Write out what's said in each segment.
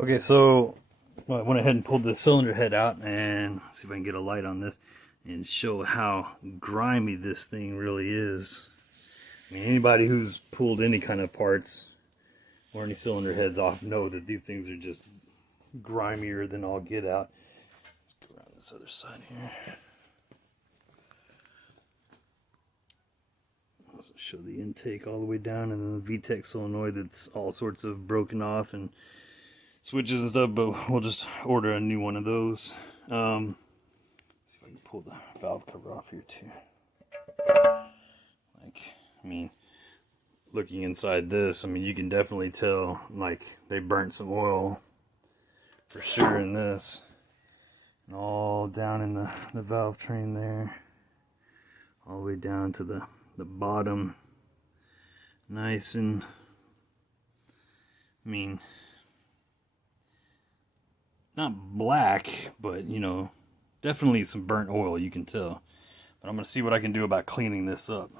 Okay, so I went ahead and pulled the cylinder head out and see if I can get a light on this and show how grimy this thing really is. I mean, anybody who's pulled any kind of parts or any cylinder heads off know that these things are just grimier than all get out. Let's go around this other side here. Also show the intake all the way down, and then the VTEC solenoid that's all sorts of broken off and switches and stuff, but we'll just order a new one of those. See if I can pull the valve cover off here too. Like, I mean, looking inside this, I mean, you can definitely tell like they burnt some oil for sure in this, and all down in the valve train there, all the way down to the bottom, nice and, I mean, not black, but you know, definitely some burnt oil, you can tell. But I'm gonna see what I can do about cleaning this up.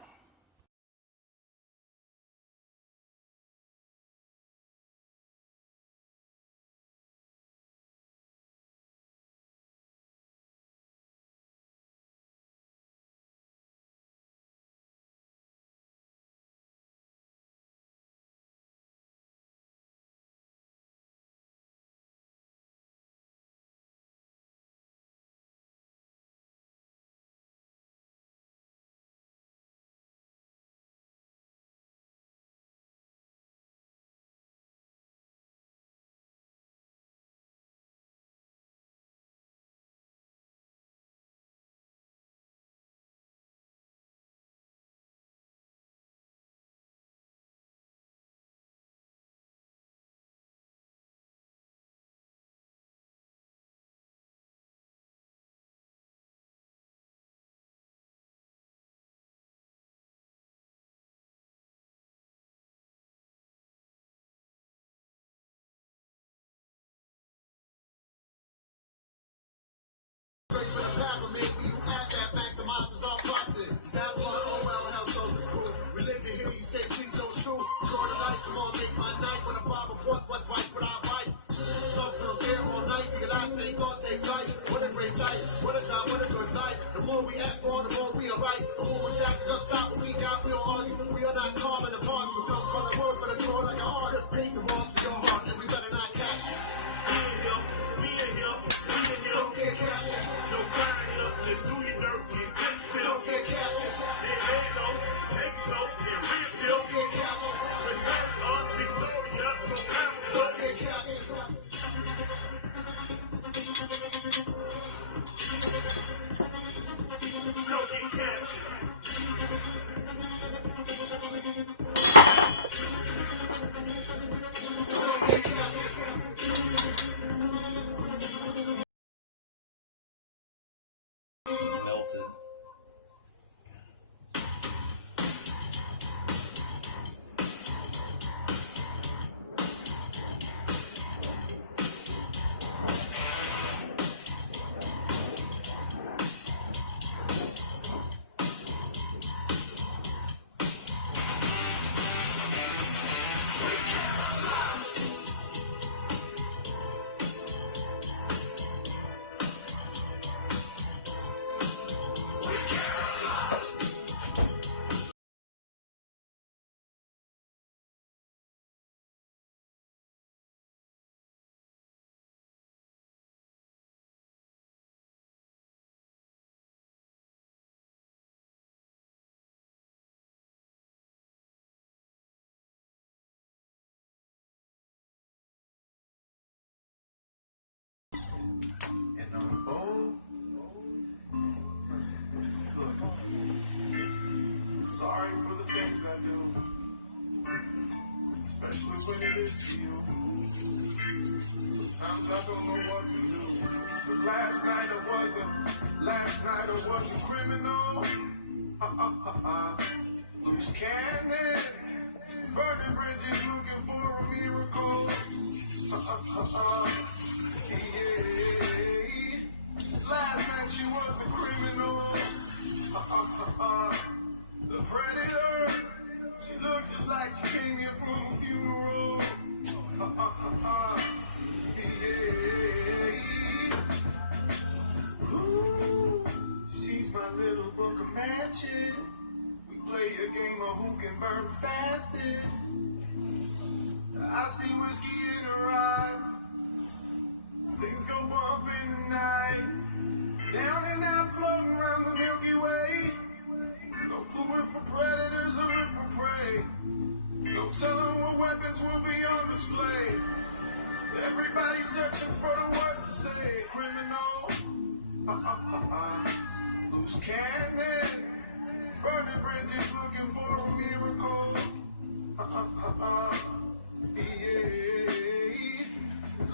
Sorry for the things I do, especially when it is to you. Sometimes I don't know what to do. But last night I was a criminal. Loose cannon, burning bridges, looking for a miracle. Yeah. Last night she was a criminal. The predator, she looked just like she came here from a funeral. can burn fastest. I see whiskey in her eyes. Things go bump in the night. Down and out, floating around the Milky Way. No clue if for predators or if for prey. No telling what weapons will be on display. Everybody searching for the words to say. Criminal, loose cannon, burning bridges looking for a miracle. Yeah.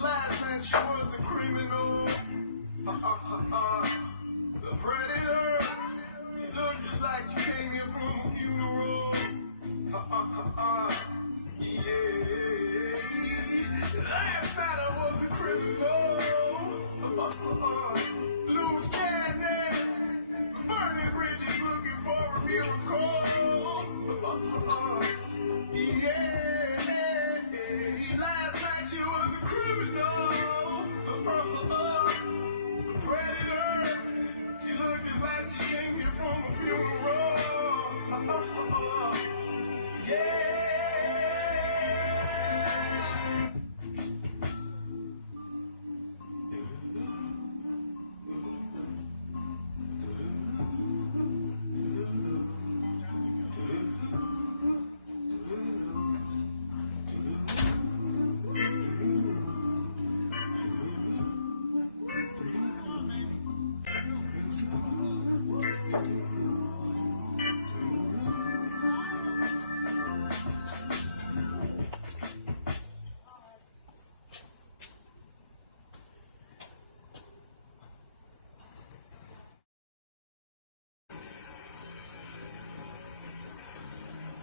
Last night she was a criminal. The predator. She looked just like she came here from a funeral. Yeah. Last night I was a criminal. Loose cannon, burning bridges looking for a miracle. Yeah. Last night she was a criminal. Predator. She looked just like she came here from a funeral. Yeah.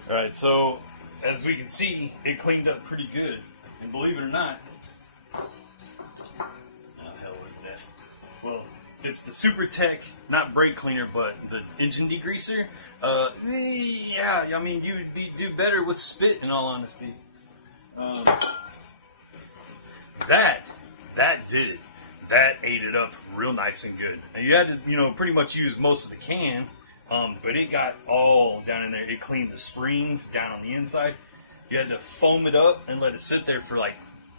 Alright, so as we can see, it cleaned up pretty good. And believe it or not, how the hell was that? Well, it's the Super Tech, not brake cleaner, but the engine degreaser. Yeah, I mean, you'd do better with spit, in all honesty. That did it. That ate it up real nice and good. And you had to, pretty much use most of the can. But it got all down in there. It cleaned the springs down on the inside. You had to foam it up and let it sit there for like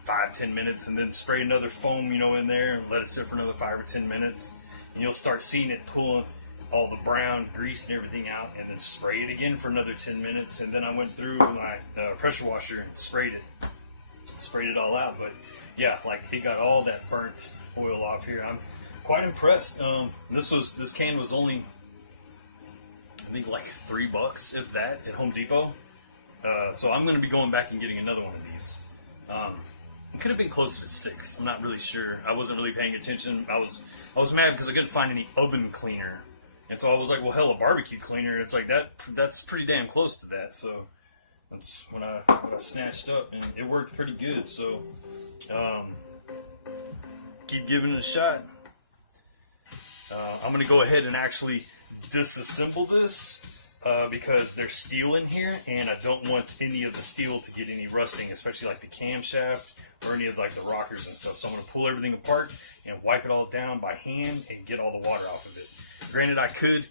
5-10 minutes, and then spray another foam, in there, and let it sit for another 5 or 10 minutes. And you'll start seeing it pulling all the brown grease and everything out, and then spray it again for another 10 minutes. And then I went through my pressure washer and sprayed it all out. But yeah, like it got all that burnt oil off here. I'm quite impressed. This can was only, I think, like $3, if that, at Home Depot. So I'm going to be going back and getting another one of these. It could have been closer to $6. I'm not really sure. I wasn't really paying attention. I was mad because I couldn't find any oven cleaner, and so I was like, well, hell, a barbecue cleaner. It's like that's pretty damn close to that. So that's what I snatched up, and it worked pretty good. So keep giving it a shot. I'm going to go ahead and actually disassemble this because there's steel in here, and I don't want any of the steel to get any rusting, especially like the camshaft or any of like the rockers and stuff. So I'm going to pull everything apart and wipe it all down by hand and get all the water off of it. Granted, I could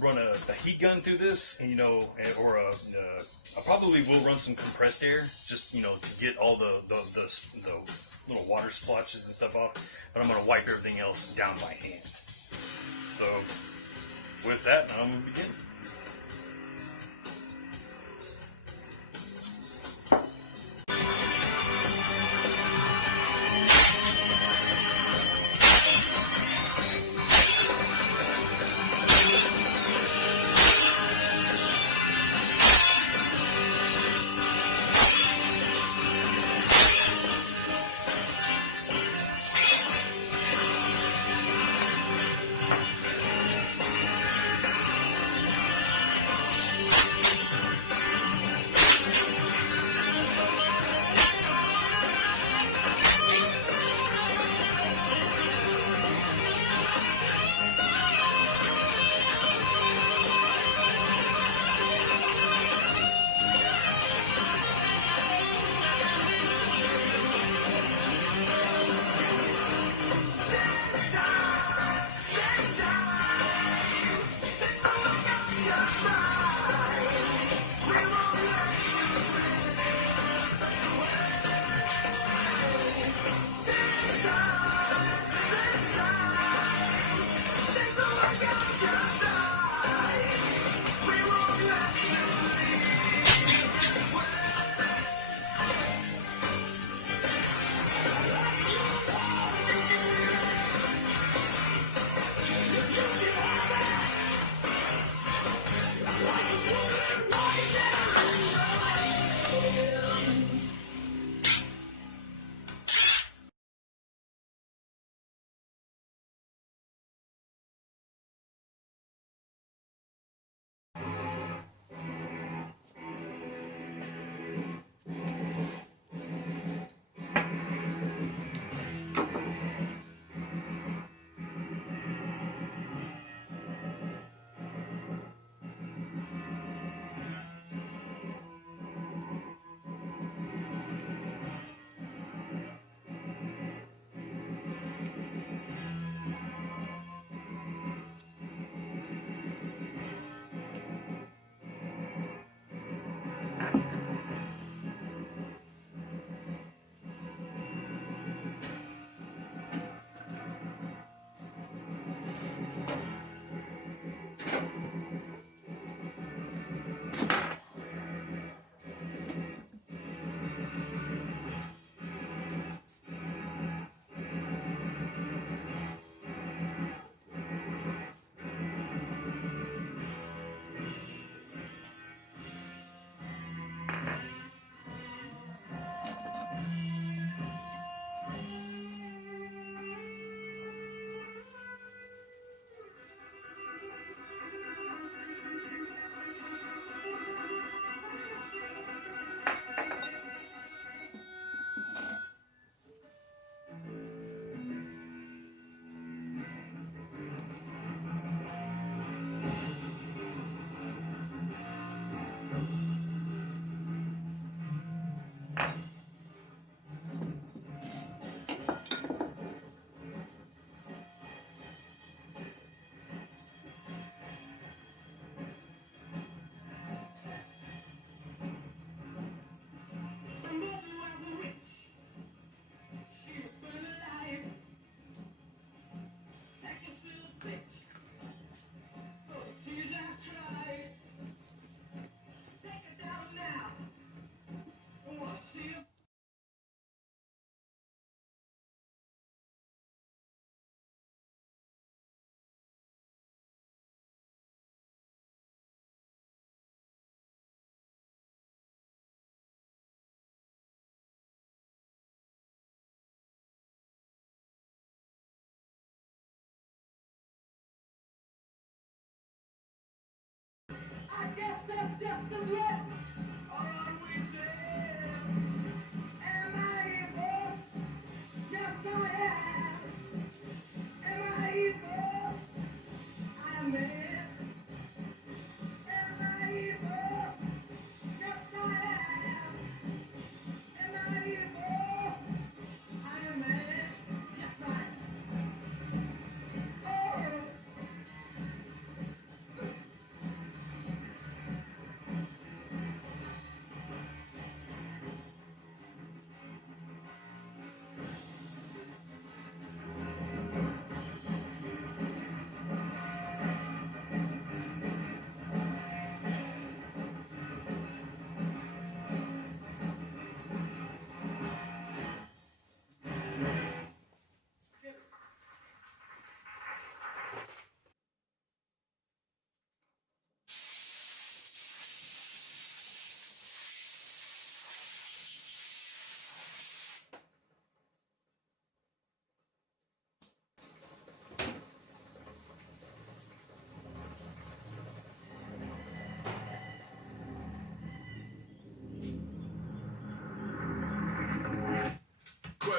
run a heat gun through this, and or I probably will run some compressed air just to get all the little water splotches and stuff off. But I'm going to wipe everything else down by hand. So with that, I'm going to begin.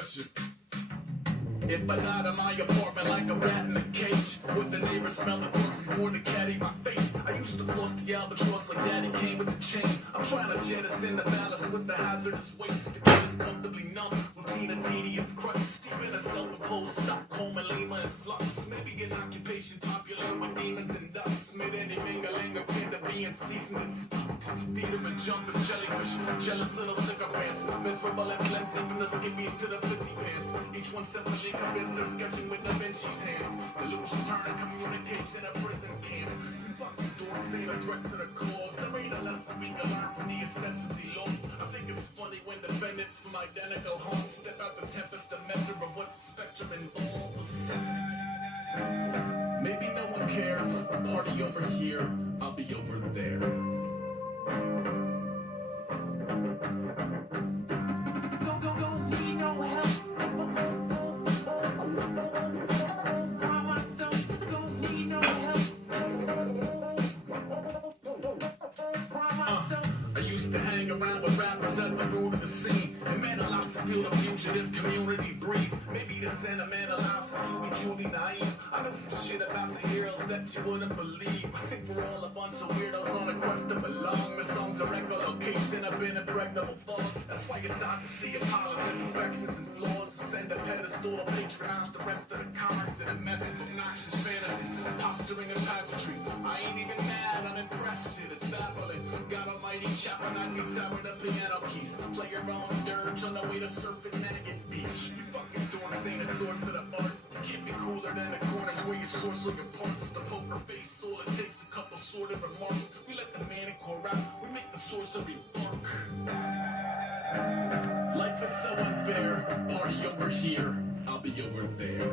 pressure. If I died in my apartment like a rat in a cage, would the neighbors smell the corpse before the cat ate my face? I used to floss the albatross like daddy came with the chain. I'm trying to jettison the ballast with the hazardous waste. The kid is comfortably numb, routine and tedious crutch. Steep in a self-imposed Stockholm and Lima and flux. Maybe an occupation popular with demons and ducks. Mid-any mingling akin to being seasoned and stuffed. Speed of a jumping jellyfish, jealous little sycophants. Miserable and cleansing from the skippies to the pussy pants. Each one separately convinced they're sketching with Da Vinci's hands. Illusion turning communication a prison camp. You fucking dorks ain't a threat to the cause. There ain't a lesson we can learn from the ostensibly lost. I think it's funny when defendants from identical homes step out the tempest to measure of what the spectrum involves. Maybe no one cares. Party over here, I'll be over there. I used to hang around with rappers at the root of the scene. It meant a lot to feel the fugitive community breathe. Maybe the sentiment allows us to be truly naive. I know some shit about your heroes that you wouldn't believe. I think we're all a bunch of weirdos on a quest to belong. The songs are echolocation of an impregnable thought. That's why it's odd to see a pile of imperfections and flaws. Ascend a pedestal to patronize the rest of the comics in a mess of obnoxious fantasy, posturing and pageantry. I ain't even mad, I'm impressed, shit, it's baffling. God almighty, chopping on guitar with the piano keys. Play your own dirge on the way to surfing Maggot Beach. You fucking dorks ain't a source of the art. You can't be cooler than the corners where your source look your parts. The poker face, all it takes a couple sorted remarks. We let the manicore out, we make the sorcery bark. Life is so unfair, party over here, I'll be over there.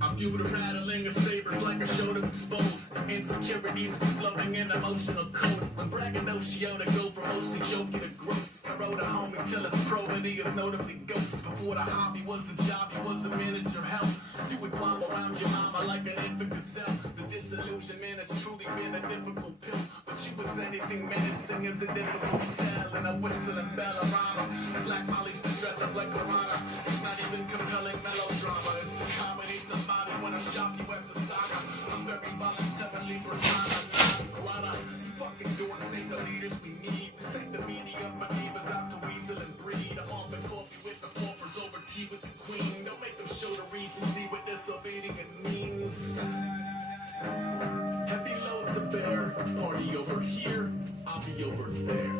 I view the rattling of sabers like a show to expose insecurities, exploding in emotional code. When braggadocio to go from mostly jokey to gross. I wrote a homie till his probity is notably ghost. Before the hobby was a job, he was a manager help. You would climb around your mama like an infant gazelle. The disillusionment has truly been a difficult pill. But she was anything menacing as a difficult cell. And a whistling ballerina. Black Molly's to dress up like piranha. It's not even compelling melodrama. It's a comedy, somebody when I shop you as a saga. I'm very voluntarily persona non grata. You fucking dorks ain't the leaders we need. This ain't the medium believers out to weasel and breed. I'm off the coffee with the paupers over tea with the queen. Don't make them show the regency what disobedient means. Heavy loads of bear. Party over here, I'll be over there.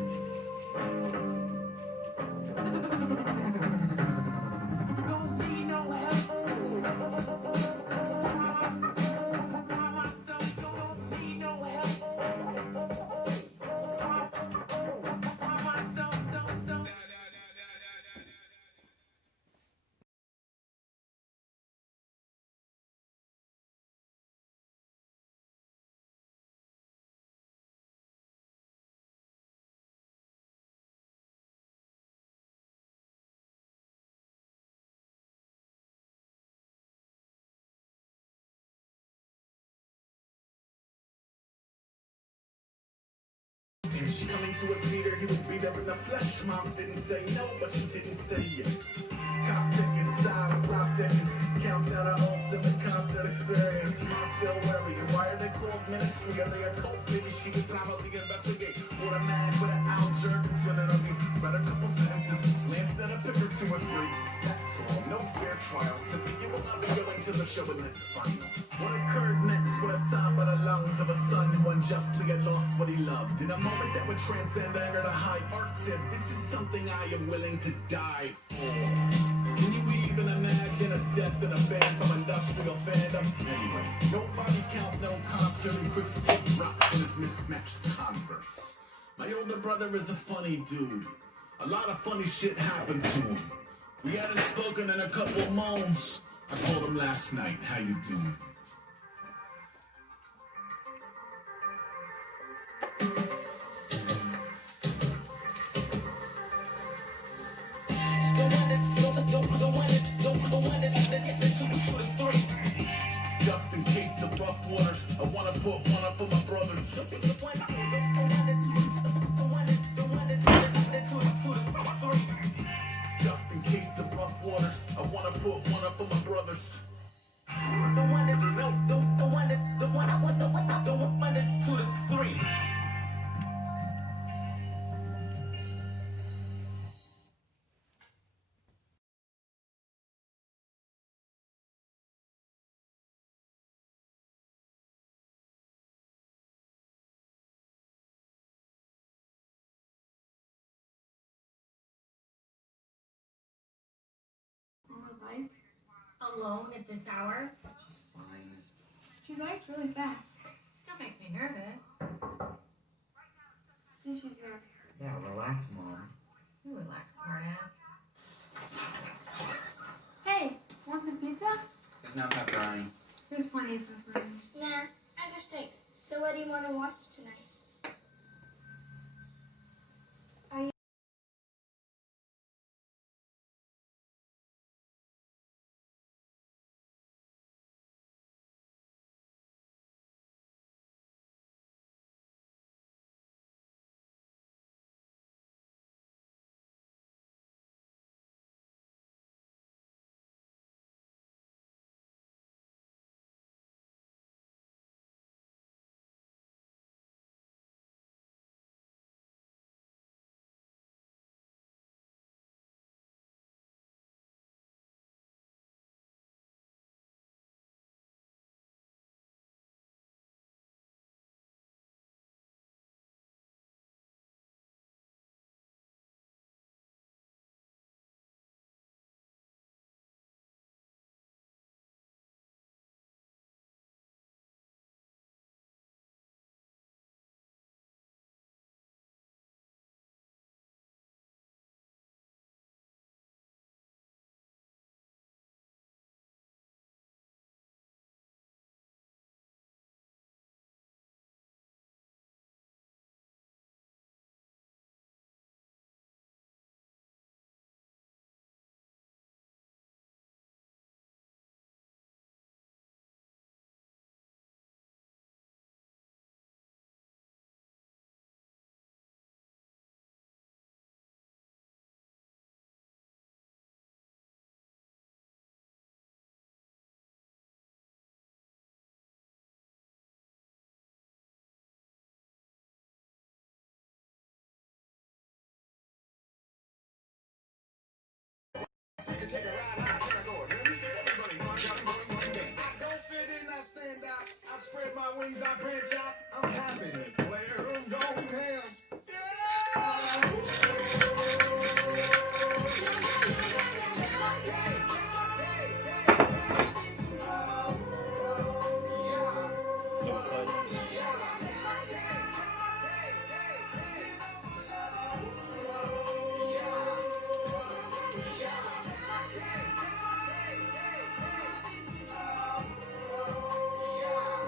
She coming to a theater, he would be there in the flesh. Moms didn't say no, but she didn't say yes. Cop tickets, silent plot tickets, countdown our ultimate concert experience. Mom still worrying, why are they called ministry? Are they a cult? Maybe she would probably investigate. What a man with an Al Jurgensen and a me. Read a couple sentences, glanced at a pick or two or three. That's all, no fair trial. Simply you will not be going to the show in its final. What occurred next with the top of the lungs of a son who unjustly had lost what he loved? In a moment that would transcend anger to high art said, this is something I am willing to die for. Can you even imagine a death in a band from industrial fandom? Anyway, nobody count no concert and Chris Kidd drops in his mismatched Converse. My older brother is a funny dude. A lot of funny shit happened to him. We hadn't spoken in a couple of months. I called him last night. How you doing? daughters. I wanna put one up for my brothers. The one that, I want the one, 2 to 3. Life alone at this hour? She's fine. She writes really fast. Still makes me nervous. See, she's here. Yeah, relax, Mom. You relax, smartass. Hey, want some pizza? There's no pepperoni. There's plenty of pepperoni. Nah, I just ate. So what do you want to watch tonight? Take a ride out, can I go? Let me get everybody. I got one day. I don't fit in, I stand out. I spread my wings, I branch out. I'm happy to player, I'm going ham.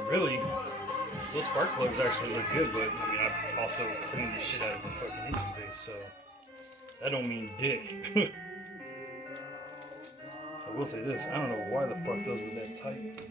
Really, those spark plugs actually look good, but I mean, I've also cleaned the shit out of the fucking engine base, so that don't mean dick. I will say this, I don't know why the fuck those were that tight.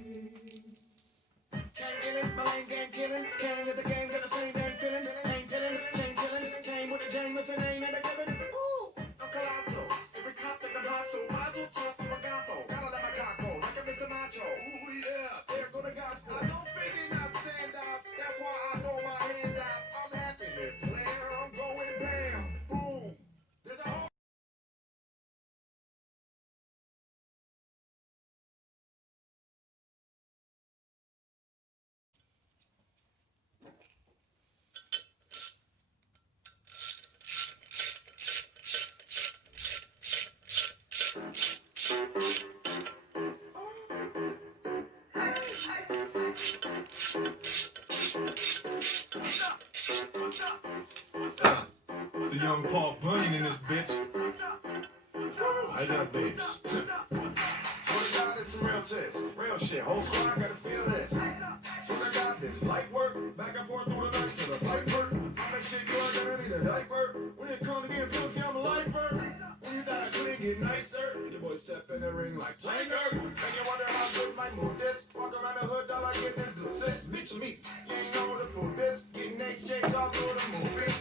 The young Paul Bunyan in this bitch. I got babes. Swear to God, it's some real test. Real shit. Whole squad gotta feel this. Swear to God, this light work. Back and forth through the night to the pipe work. That shit good, I need a diaper. When it come to get pussy, I'm a lifer. When you die, I couldn't get nicer. Your boy step in the ring like Tiger. And you wonder how good my move this. Walk around the hood, all I get is the sis. Bitch, me. You ain't know the food this. Getting 8 shakes all through the movie.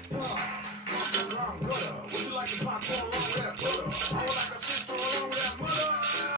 Would you like to popcorn?